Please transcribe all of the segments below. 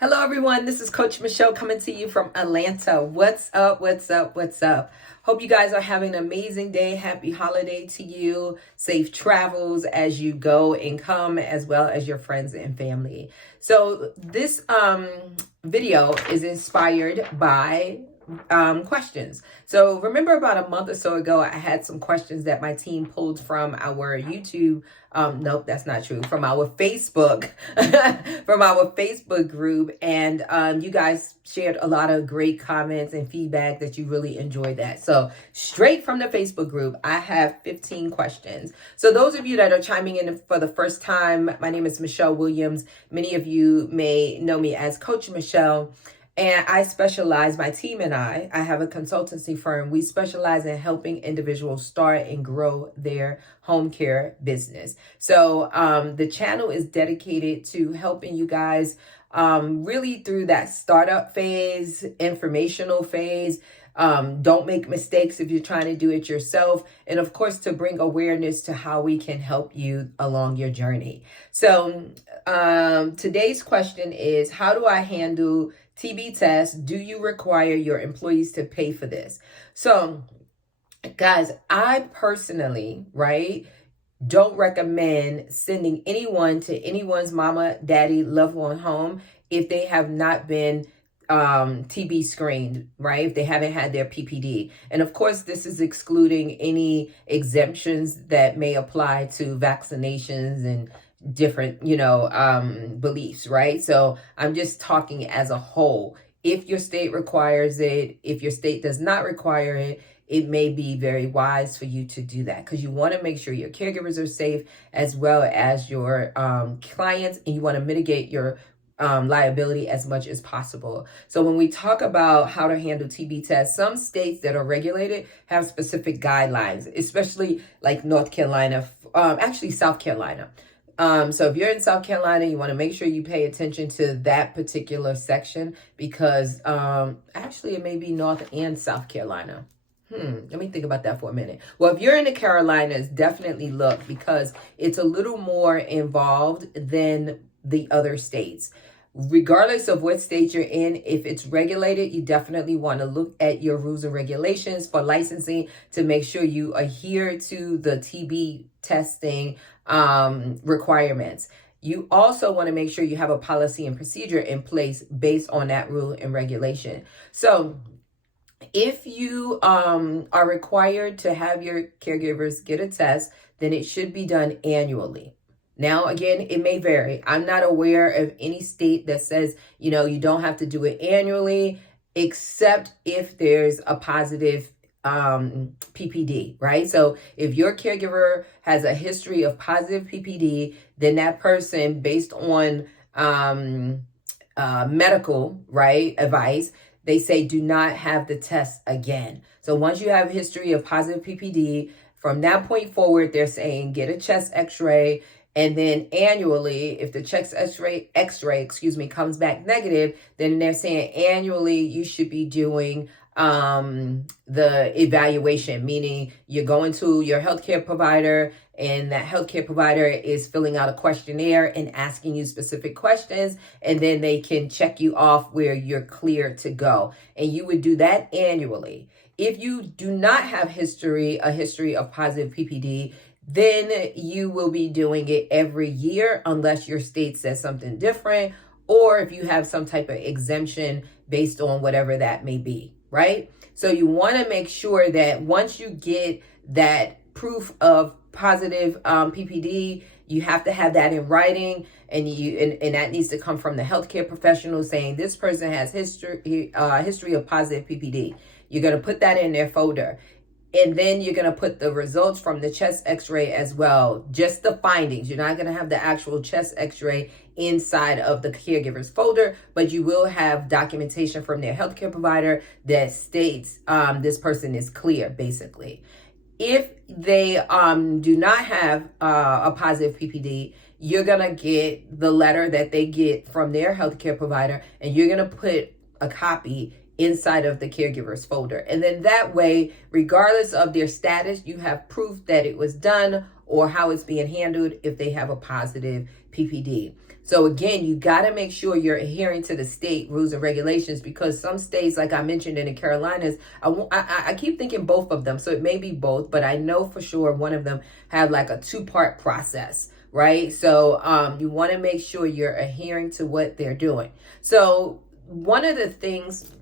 Hello, everyone. This is Coach Michele coming to you from Atlanta. What's up? What's up? What's up? Hope you guys are having an amazing day. Happy holiday to you. Safe travels as you go and come, as well as your friends and family. So this video is inspired by questions. So remember about a month or so ago, I had some questions that my team pulled from our YouTube. Nope, that's not true. From our Facebook, from our Facebook group. And you guys shared a lot of great comments and feedback that you really enjoyed that. So straight from the Facebook group, I have 15 questions. So those of you that are chiming in for the first time, my name is Michele Williams. Many of you may know me as Coach Michele. And I specialize, my team and I have a consultancy firm. We specialize in helping individuals start and grow their home care business. So the channel is dedicated to helping you guys really through that startup phase, informational phase. Don't make mistakes if you're trying to do it yourself. And of course, to bring awareness to how we can help you along your journey. So today's question is, how do I handle TB tests? Do you require your employees to pay for this? So guys, I personally, don't recommend sending anyone to anyone's mama, daddy, loved one home if they have not been TB screened, right? If they haven't had their PPD. And of course, this is excluding any exemptions that may apply to vaccinations and different, beliefs, right? So I'm just talking as a whole. If your state requires it, if your state does not require it, it may be very wise for you to do that because you want to make sure your caregivers are safe as well as your clients, and you want to mitigate your liability as much as possible. So when we talk about how to handle TB tests, some states that are regulated have specific guidelines, especially like North Carolina, actually South Carolina. So if you're in South Carolina, you want to make sure you pay attention to that particular section because actually it may be North and South Carolina. Let me think about that for a minute. Well, if you're in the Carolinas, definitely look because it's a little more involved than the other states. Regardless of what state you're in, if it's regulated, you definitely want to look at your rules and regulations for licensing to make sure you adhere to the TB testing requirements. You also want to make sure you have a policy and procedure in place based on that rule and regulation. So if you are required to have your caregivers get a test, then it should be done annually. Now, again, it may vary. I'm not aware of any state that says, you don't have to do it annually, except if there's a positive PPD, right? So if your caregiver has a history of positive PPD, then that person, based on medical, advice, they say do not have the test again. So once you have history of positive PPD, from that point forward, they're saying get a chest x-ray. And then annually, if the chest x-ray, comes back negative, then they're saying annually you should be doing the evaluation, meaning you're going to your healthcare provider and that healthcare provider is filling out a questionnaire and asking you specific questions, and then they can check you off where you're clear to go. And you would do that annually. If you do not have a history of positive PPD, then you will be doing it every year unless your state says something different, or if you have some type of exemption based on whatever that may be, right? So you want to make sure that once you get that proof of positive PPD, you have to have that in writing, and that needs to come from the healthcare professional saying this person has history of positive PPD. You're going to put that in their folder. And then you're going to put the results from the chest x-ray as well, just the findings. You're not going to have the actual chest x-ray inside of the caregiver's folder, but you will have documentation from their healthcare provider that states this person is clear, basically. If they do not have a positive PPD, you're going to get the letter that they get from their healthcare provider, and you're going to put a copy inside of the caregiver's folder. And then that way, regardless of their status, you have proof that it was done or how it's being handled if they have a positive PPD. So again, you got to make sure you're adhering to the state rules and regulations, because some states, like I mentioned in the Carolinas, I keep thinking both of them. So it may be both, but I know for sure one of them have like a 2-part process, right? So you want to make sure you're adhering to what they're doing. So one of the things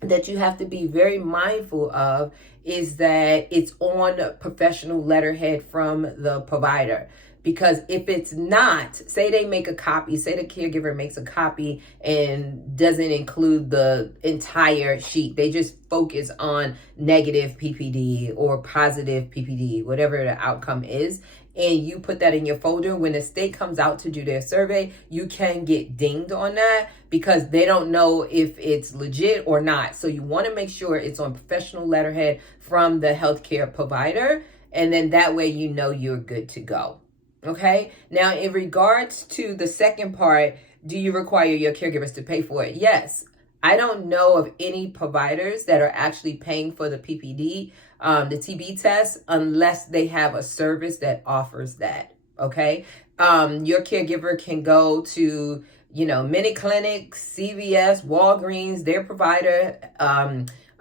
that you have to be very mindful of is that it's on professional letterhead from the provider. Because if it's not, say they make a copy, say the caregiver makes a copy and doesn't include the entire sheet, they just focus on negative PPD or positive PPD, whatever the outcome is, and you put that in your folder, when the state comes out to do their survey, you can get dinged on that because they don't know if it's legit or not. So you want to make sure it's on professional letterhead from the healthcare provider, and then that way you know you're good to go. Okay. Now, in regards to the second part, do you require your caregivers to pay for it? Yes. I don't know of any providers that are actually paying for the PPD, the TB test, unless they have a service that offers that. Okay. Your caregiver can go to, many clinics, CVS, Walgreens, their provider,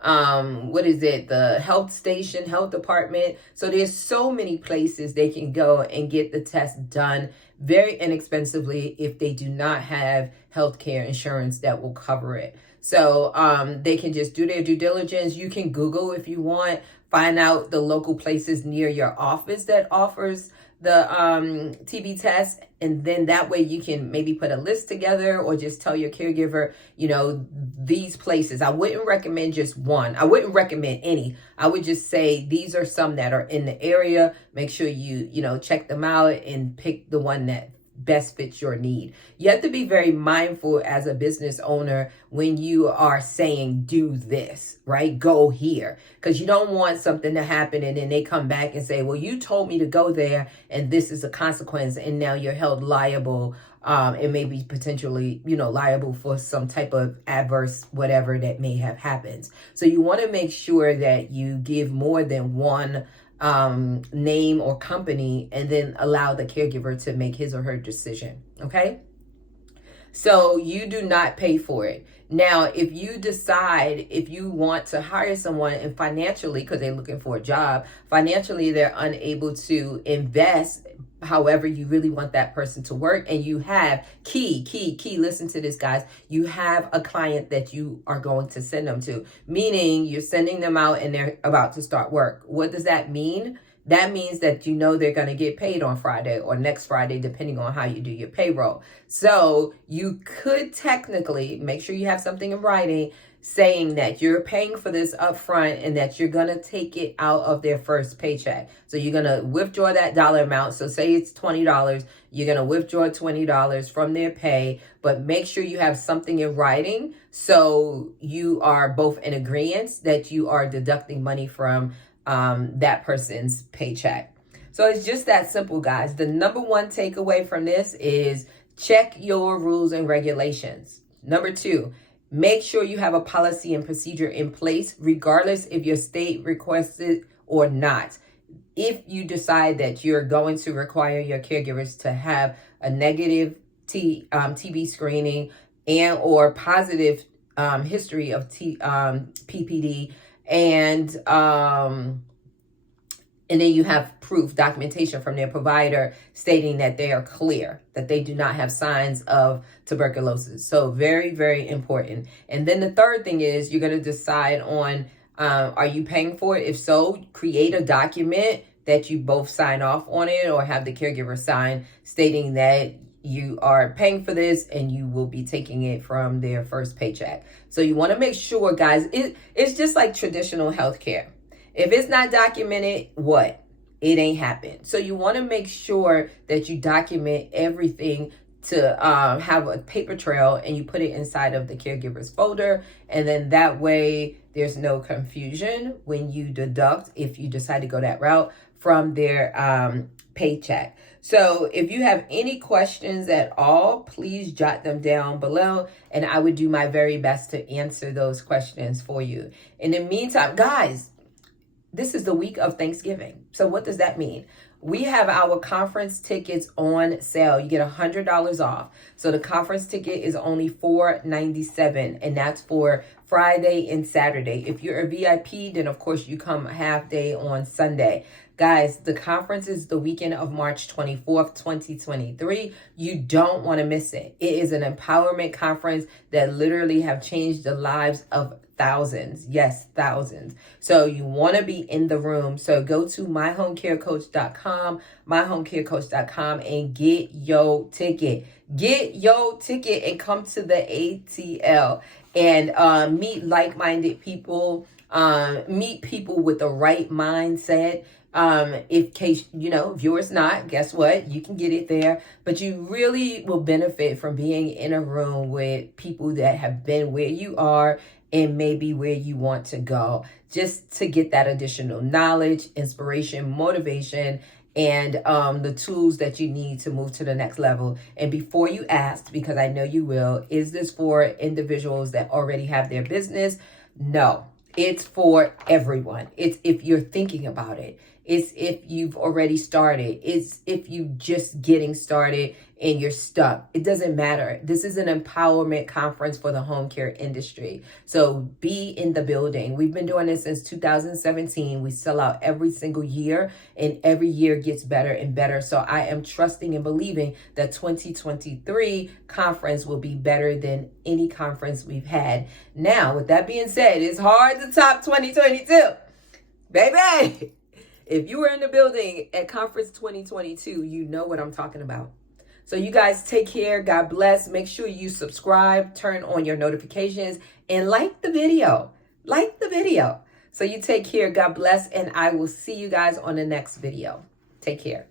the health station, health department. So there's so many places they can go and get the test done very inexpensively if they do not have healthcare insurance that will cover it. So they can just do their due diligence. You can Google if you want, find out the local places near your office that offers the TB test, and then that way you can maybe put a list together or just tell your caregiver, these places. I wouldn't recommend just one. I wouldn't recommend any. I would just say these are some that are in the area. Make sure you check them out and pick the one that best fits your need. You have to be very mindful as a business owner when you are saying do this, right? Go here, because you don't want something to happen and then they come back and say, well, you told me to go there and this is a consequence, and now you're held liable and maybe potentially, liable for some type of adverse whatever that may have happened. So you want to make sure that you give more than one name or company, and then allow the caregiver to make his or her decision. Okay. So you do not pay for it. Now, if you decide, if you want to hire someone and financially, because they're looking for a job, financially, they're unable to invest however you really want that person to work, and you have listen to this, guys, you have a client that you are going to send them to, meaning you're sending them out and they're about to start work. What does that mean? That means that they're going to get paid on Friday or next Friday, depending on how you do your payroll. So you could technically make sure you have something in writing saying that you're paying for this upfront and that you're going to take it out of their first paycheck. So you're going to withdraw that dollar amount. So say it's $20, you're going to withdraw $20 from their pay, but make sure you have something in writing so you are both in agreement that you are deducting money from that person's paycheck. So it's just that simple, guys. The number one takeaway from this is check your rules and regulations. Number 2, make sure you have a policy and procedure in place, regardless if your state requests it or not. If you decide that you're going to require your caregivers to have a negative TB screening and or positive history of PPD, and then you have proof, documentation from their provider stating that they are clear, that they do not have signs of tuberculosis. So very, very important. And then the third thing is you're going to decide on, are you paying for it? If so, create a document that you both sign off on it or have the caregiver sign stating that you are paying for this and you will be taking it from their first paycheck. So you want to make sure, guys, it's just like traditional healthcare. If it's not documented, what? It ain't happened. So you want to make sure that you document everything to have a paper trail, and you put it inside of the caregiver's folder. And then that way there's no confusion when you deduct, if you decide to go that route, from their paycheck. So if you have any questions at all, please jot them down below, and I would do my very best to answer those questions for you. In the meantime, guys, this is the week of Thanksgiving. So what does that mean? we have our conference tickets on sale. You get $100 off. So the conference ticket is only $497, and that's for Friday and Saturday. If you're a VIP, then of course you come a half day on Sunday. Guys, the conference is the weekend of March 24th, 2023. You don't want to miss it. It is an empowerment conference that literally have changed the lives of thousands. Yes, thousands. So you want to be in the room. So go to myhomecarecoach.com, myhomecarecoach.com, and get your ticket. Get your ticket and come to the ATL and meet like-minded people, meet people with the right mindset. If case, if yours not, guess what? You can get it there, but you really will benefit from being in a room with people that have been where you are and maybe where you want to go, just to get that additional knowledge, inspiration, motivation, and the tools that you need to move to the next level. And before you ask, because I know you will, is this for individuals that already have their business? No, it's for everyone. It's if you're thinking about it. It's if you've already started. It's if you just getting started and you're stuck. It doesn't matter. This is an empowerment conference for the home care industry. So be in the building. We've been doing this since 2017. We sell out every single year, and every year gets better and better. So I am trusting and believing that 2023 conference will be better than any conference we've had. Now, with that being said, it's hard to top 2022. Baby! If you were in the building at Conference 2022, you know what I'm talking about. So you guys take care. God bless. Make sure you subscribe, turn on your notifications, and like the video. Like the video. So you take care. God bless. And I will see you guys on the next video. Take care.